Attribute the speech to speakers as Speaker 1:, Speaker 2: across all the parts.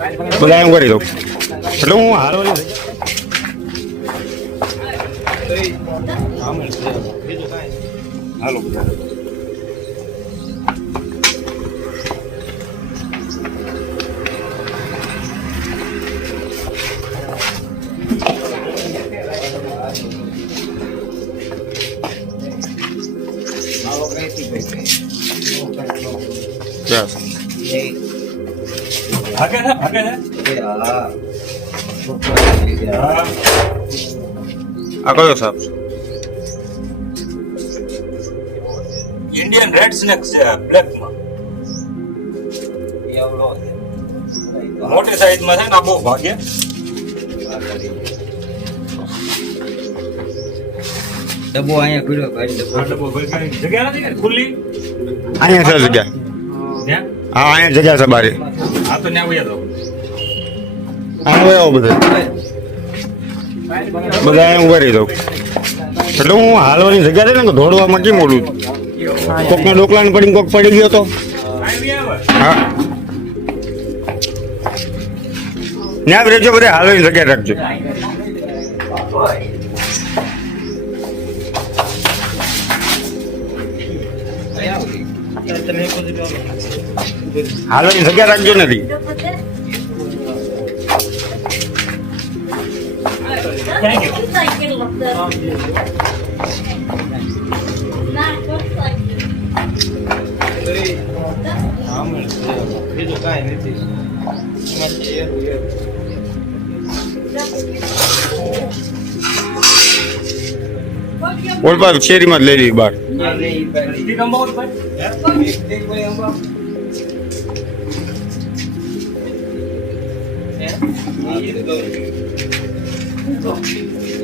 Speaker 1: બધા એમ કરી દઉં એટલે હું હારવાની હાલો. બધા આ કયો સાપ
Speaker 2: ઇન્ડિયન રેડ સ્નેક છે બ્લેકમાં. મોટી સાઈઝમાં છે ને આ બહુ ભાગે.
Speaker 3: ડબ્બો અહીંયા ખુલ્યો કાઢી દે
Speaker 2: આ ડબ્બો જગ્યા નથી ખુલ્લી?
Speaker 1: અહીંયા છે જગ્યા. હા? અહીંયા જગ્યા છે બારી.
Speaker 2: આ તો ત્યાં આવ્યા દો
Speaker 1: અહીંયા આવો બધા. બધા ઊભા રહી દઉં એટલે હું હાલવાની જગ્યા છે ને દોડવામાં કેમ ઓલું? કોકના ડોકલાને પડીને કોક પડી ગયો તો? હા. જ રહેજો બધા, હાલવાની જગ્યા રાખજો. હાલવાની જગ્યા રાખજો નથી.
Speaker 3: બીજું કાંઈ નથી
Speaker 1: ઓલ પાસે શેરીમાં જ લઈ લઈ બાર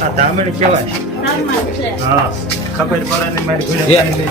Speaker 2: આ ધામણી કહેવાય. હા ખબર પડે ને મારી ભૂલે
Speaker 3: આપણે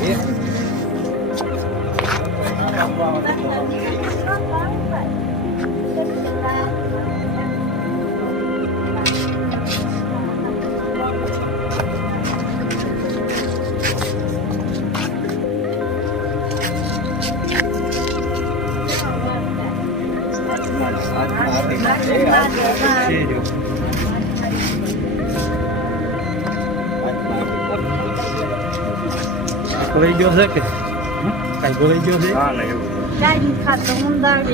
Speaker 3: એરું લાગે
Speaker 2: ગોળી ગયો છે કે કઈ ગોળી ગયો છે હા નહીં
Speaker 4: dargli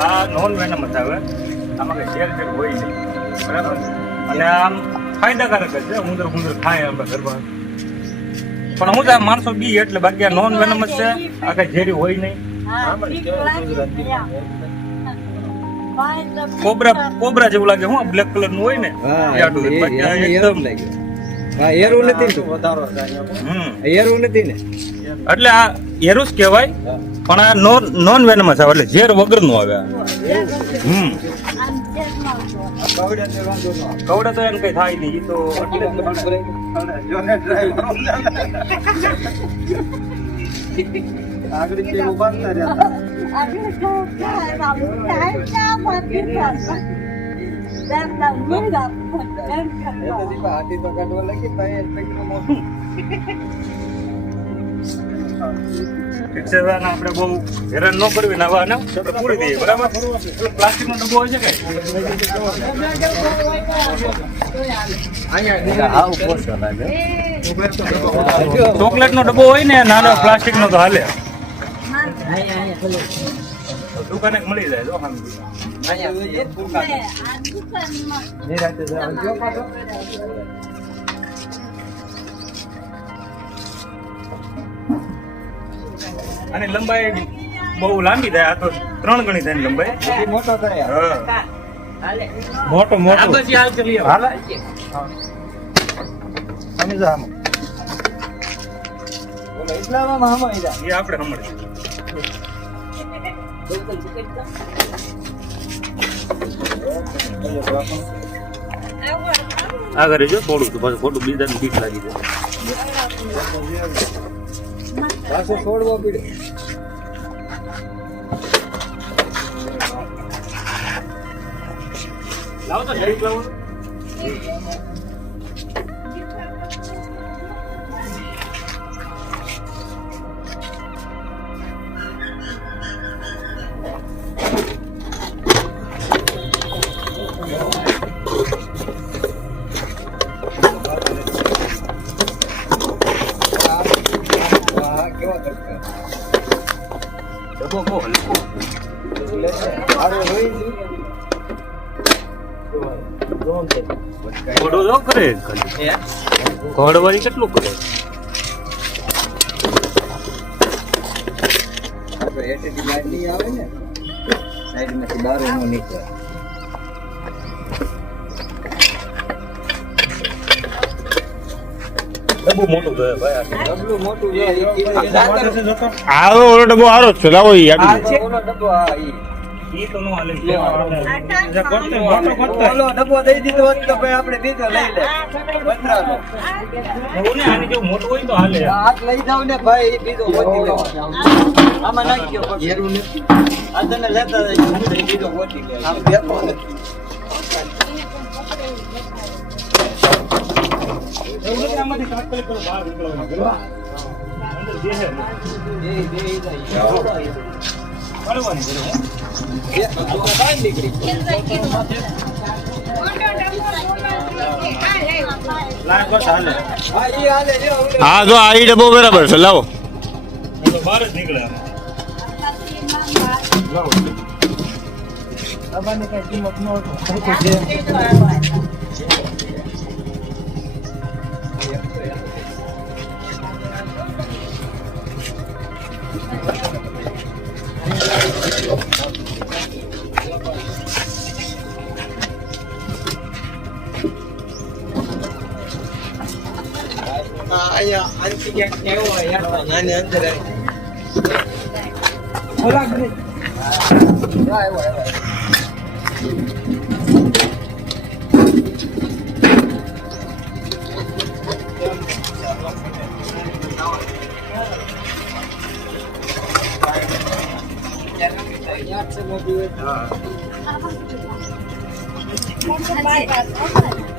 Speaker 2: આ નોન વેનમ આવે આમાં કંઈ શેર શેર હોય છે બરાબર અને આમ ફાયદાકારક જ છે ઉંદર ઉંદર ખાય આપણે ઘરમાં પણ હું તો માણસો બી એટલે બાકી આ નોન વેનમ જ છે આ કઈ ઝેરી હોય નહીં
Speaker 4: Ah,
Speaker 2: કોબરા કોબરા જેવું લાગે. હું બ્લેક કલરનું હોય ને એકદમ
Speaker 3: હા એરું નથી એરું નથી ને.
Speaker 2: એટલે આ એરું જ કહેવાય પણ આ નોન નોન વેનમસ આવે એટલે ઝેર વગરનું આવે. આ. હમ. કવડે તો એમ કઈ થાય નહીં તો
Speaker 3: આગળ
Speaker 2: આપણે બહુ હેરાન ન કરવી ને હવે પૂરી દઈએ બરાબર પ્લાસ્ટિક નો ડબ્બો હોય છે કઈ ચોકલેટ નો ડબ્બો હોય ને નાનો પ્લાસ્ટિક નો તો હાલે. દુકાને મળી જાય જો સામે.
Speaker 3: અહીંયા ફૂલકા.
Speaker 4: આ દુકાનમાં
Speaker 3: નિરાંતે જાઓ. જો પાછો.
Speaker 2: અને લંબાઈ બહુ લાંબી થાય આ તો ત્રણ ગણી થાય ને લંબાઈ
Speaker 3: મોટો થાય
Speaker 2: હા. મોટો મોટો હાલે
Speaker 3: જા આમાં. બોલો, એટલામાં હમાઈ
Speaker 2: એ આપણે હમણાં આગળ જો થોડું તો પાછું ખોટું બીજાને બીક લાગી જાય
Speaker 3: પાછો છોડવો પીડે.
Speaker 2: લાવો તો જઈ લાવો. ઘોડો કરે કેટલું કરે
Speaker 3: આવે ને સાઈડમાંથી બહાર નો નીકળે
Speaker 2: મોટું છે ભાઈ
Speaker 3: મોટું છે
Speaker 1: આવો ઓલો ડબ્બો આરો છે લાવો ઈ આપી
Speaker 3: ડબ્બો આ ઈ
Speaker 2: ઈ તો નો હાલે.
Speaker 3: ઓલો ડબ્બો દઈ દીધો હોત તો ભાઈ આપણે બીજો લઈ લે. પતરાનો.
Speaker 2: એવું ને આની જેવું મોટું હોય તો હાલે.
Speaker 3: હાથ લઈ જાવ ને ભાઈ બીજો ગોતી લે. આમાં ઘેરું પગ. આ તને લેતા. બીજો ગોતી લે. આમ બેઠો નથી.
Speaker 2: એવું નથી આમાંથી બહાર નીકળવાનો. જે ને, હે.
Speaker 3: જો.
Speaker 1: હા જો આ ડબ્બો બરાબર છે લાવો.
Speaker 2: બહાર જ નીકળે. લાવો.
Speaker 3: અહીંયા આનથી ક્યાંક કેવો હોય યાર, નાની અંદર આવી. ઓલા ગ્રીન. હા, આવ્યો, આવ્યો. આવા જોઈએ આપણે ઓલા ડબ્બા ભરવામાં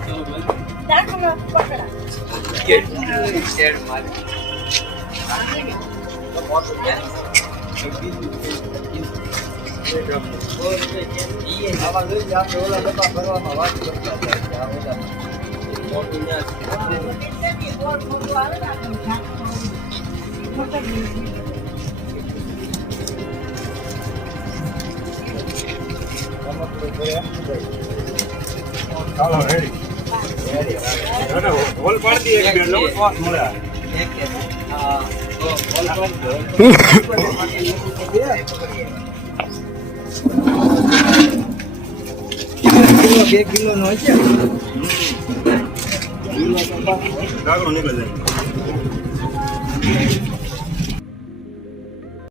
Speaker 3: વાત કરતા હતા. આ ઓલા મોટું ન્યા છે.
Speaker 2: ચાલો રેડી ના, ના, હોલ પાડી એક બે એટલે શ્વાસ મળે
Speaker 3: એક એક. હા. કિલો બે કિલો નો
Speaker 2: ગાગરો નીકળે જાય